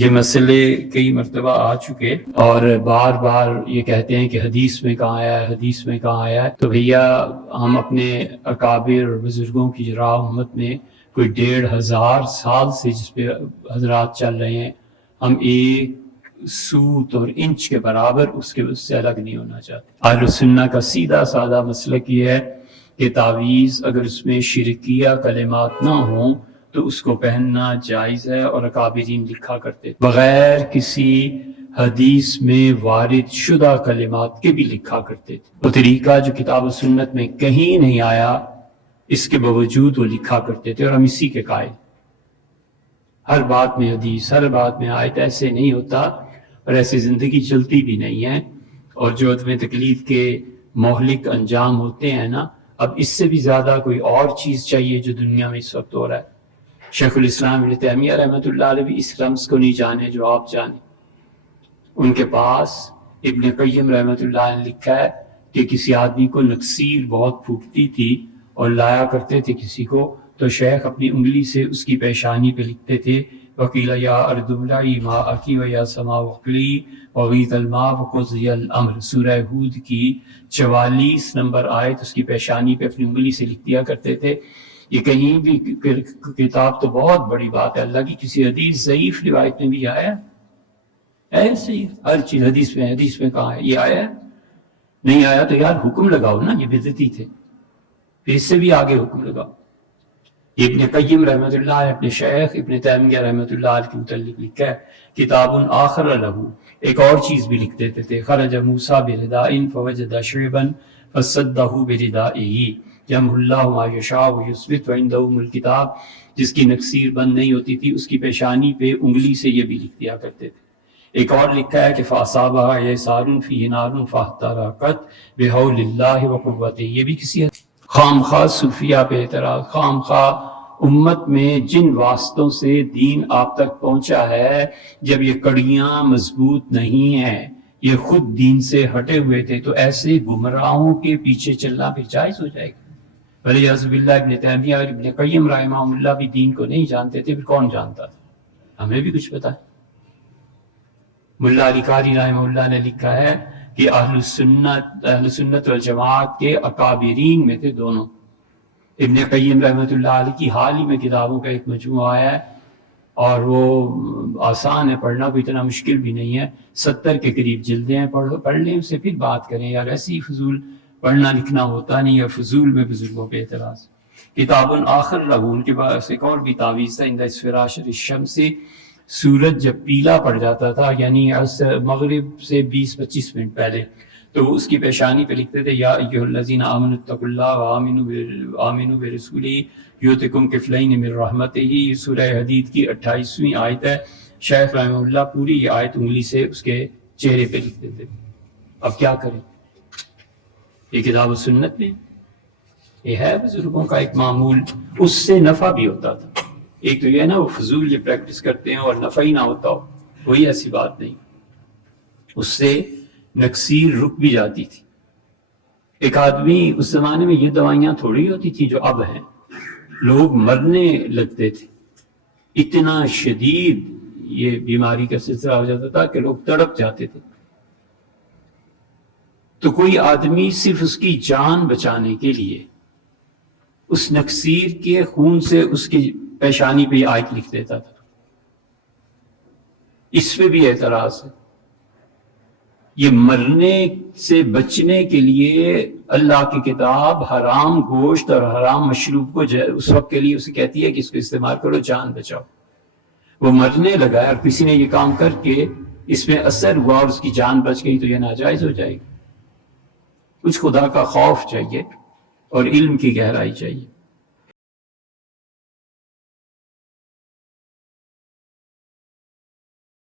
یہ مسئلے کئی مرتبہ آ چکے اور بار بار یہ کہتے ہیں کہ حدیث میں کہاں آیا ہے، حدیث میں کہاں آیا ہے. تو بھیا ہم اپنے اکابر اور بزرگوں کی راہ امت میں کوئی 1500 سال سے جس پہ حضرات چل رہے ہیں، ہم ایک سوت اور انچ کے برابر اس سے الگ نہیں ہونا چاہتے. اہل سنہ کا سیدھا سادہ مسلک یہ ہے کہ تعویذ اگر اس میں شرکیہ کلمات نہ ہوں تو اس کو پہننا جائز ہے، اور اکابرین لکھا کرتے بغیر کسی حدیث میں وارد شدہ کلمات کے بھی لکھا کرتے تھے. وہ طریقہ جو کتاب و سنت میں کہیں نہیں آیا، اس کے باوجود وہ لکھا کرتے تھے، اور ہم اسی کے قائل. ہر بات میں حدیث، ہر بات میں آیت، ایسے نہیں ہوتا اور ایسے زندگی چلتی بھی نہیں ہے. اور جو عدم تقلید کے مہلک انجام ہوتے ہیں نا، اب اس سے بھی زیادہ کوئی اور چیز چاہیے جو دنیا میں اس وقت ہو رہا ہے. شیخ الاسلام ابن تیمیہ رحمۃ اللہ علیہ بھی اس رمز کو نہیں جانے جو آپ جانے. ان کے پاس ابن قیم رحمۃ اللہ علیہ نے لکھا ہے کہ کسی آدمی کو نکسیر بہت پھوٹتی تھی اور لایا کرتے تھے کسی کو، تو شیخ اپنی انگلی سے اس کی پیشانی پہ لکھتے تھے وکیل یا ارض ابلعی ماءکی و یا سماء اقلعی وغیث الماء وقضی الامر. سورہ ہود کی 44 نمبر آیت اس کی پیشانی پہ اپنی انگلی سے لکھ دیا کرتے تھے. یہ کہیں بھی کتاب تو بہت بڑی بات ہے، اللہ کی کسی حدیث ضعیف روایت میں بھی آیا ایسے ہی ہر چیز حدیث میں کہاں ہے؟ یہ آیا ہے؟ نہیں آیا تو یار حکم لگاؤ نا، یہ بدعتی تھے، پھر اس سے بھی آگے حکم لگاؤ. ابن قیم رحمۃ اللہ علیہ اپنے شیخ ابن تیمیہ رحمۃ اللہ علیہ کے متعلق لکھا ہے کتاب آخر لہو. ایک اور چیز بھی لکھ دیتے تھے، خرج موسیٰ برداء فوجد شعبا فصدہ بردائہ یمحو اللہ ما یشاء ویثبت وعندہ ام الکتاب. جس کی نکسیر بند نہیں ہوتی تھی اس کی پیشانی پہ انگلی سے یہ بھی لکھ دیا کرتے تھے. ایک اور لکھا ہے کہ فاصابہ یسار فیہ نار فاحترقت بحول اللہ وقوتہ. یہ بھی کسی خام خواہ صوفیہ پہ اعتراض، خام خواہ امت میں جن واسطوں سے دین آپ تک پہنچا ہے، جب یہ کڑیاں مضبوط نہیں ہیں، یہ خود دین سے ہٹے ہوئے تھے، تو ایسے گمراہوں کے پیچھے چلنا پھر جائز ہو جائے گا. ولیعذ باللہ ابن تیمیہ اور ابن قیم رحمہ اللہ بھی دین کو نہیں جانتے تھے، پھر کون جانتا تھا؟ ہمیں بھی کچھ پتا ہے. ملا علی قاری رحمہ اللہ نے لکھا ہے کہ اہل سنت والجماعت کے اکابرین میں تھے دونوں. ابن قیم رحمۃ اللہ علیہ کی حال ہی میں کتابوں کا ایک مجموعہ آیا ہے، اور وہ آسان ہے پڑھنا، کوئی اتنا مشکل بھی نہیں ہے. 70 کے قریب جلدیں ہیں، پڑھ لیں اسے پھر بات کریں. یار ایسی ہی فضول پڑھنا لکھنا ہوتا نہیں ہے، فضول میں بزرگوں پہ اعتراض. کتاب آخر لہو، ان کے پاس ایک اور بھی تعویذ تھا، عند اسفراش الشمس. سورج جب پیلا پڑ جاتا تھا، یعنی مغرب سے 20-25 منٹ پہلے، تو اس کی پیشانی پہ لکھتے تھے یا ایھا الذین آمنوا اتقوا اللہ وآمنوا برسولہ یؤتکم کفلین من رحمتہ. یہ سورہ حدید کی 28ویں آیت ہے. شیخ رحمہ اللہ پوری یہ آیت انگلی سے اس کے چہرے پہ لکھتے تھے. اب کیا کریں؟ یہ کتاب و سنت میں یہ ہے بزرگوں کا ایک معمول. اس سے نفع بھی ہوتا تھا. ایک تو یہ ہے نا وہ فضول یہ پریکٹس کرتے ہیں اور نفع ہی نہ ہوتا ہو، کوئی ایسی بات نہیں. اس سے نکسیر رک بھی جاتی تھی. ایک آدمی، اس زمانے میں یہ دوائیاں تھوڑی ہوتی تھی جو اب ہیں، لوگ مرنے لگتے تھے. اتنا شدید یہ بیماری کا سلسلہ ہو جاتا تھا کہ لوگ تڑپ جاتے تھے. تو کوئی آدمی صرف اس کی جان بچانے کے لیے اس نکسیر کے خون سے اس کی پیشانی پہ آیت لکھ دیتا تھا. اس پہ بھی اعتراض ہے. یہ مرنے سے بچنے کے لیے اللہ کی کتاب حرام گوشت اور حرام مشروب کو اس وقت کے لیے اسے کہتی ہے کہ اس کو استعمال کرو، جان بچاؤ. وہ مرنے لگا ہے اور کسی نے یہ کام کر کے اس میں اثر ہوا اور اس کی جان بچ گئی، تو یہ ناجائز ہو جائے گی. کچھ خدا کا خوف چاہیے اور علم کی گہرائی چاہیے.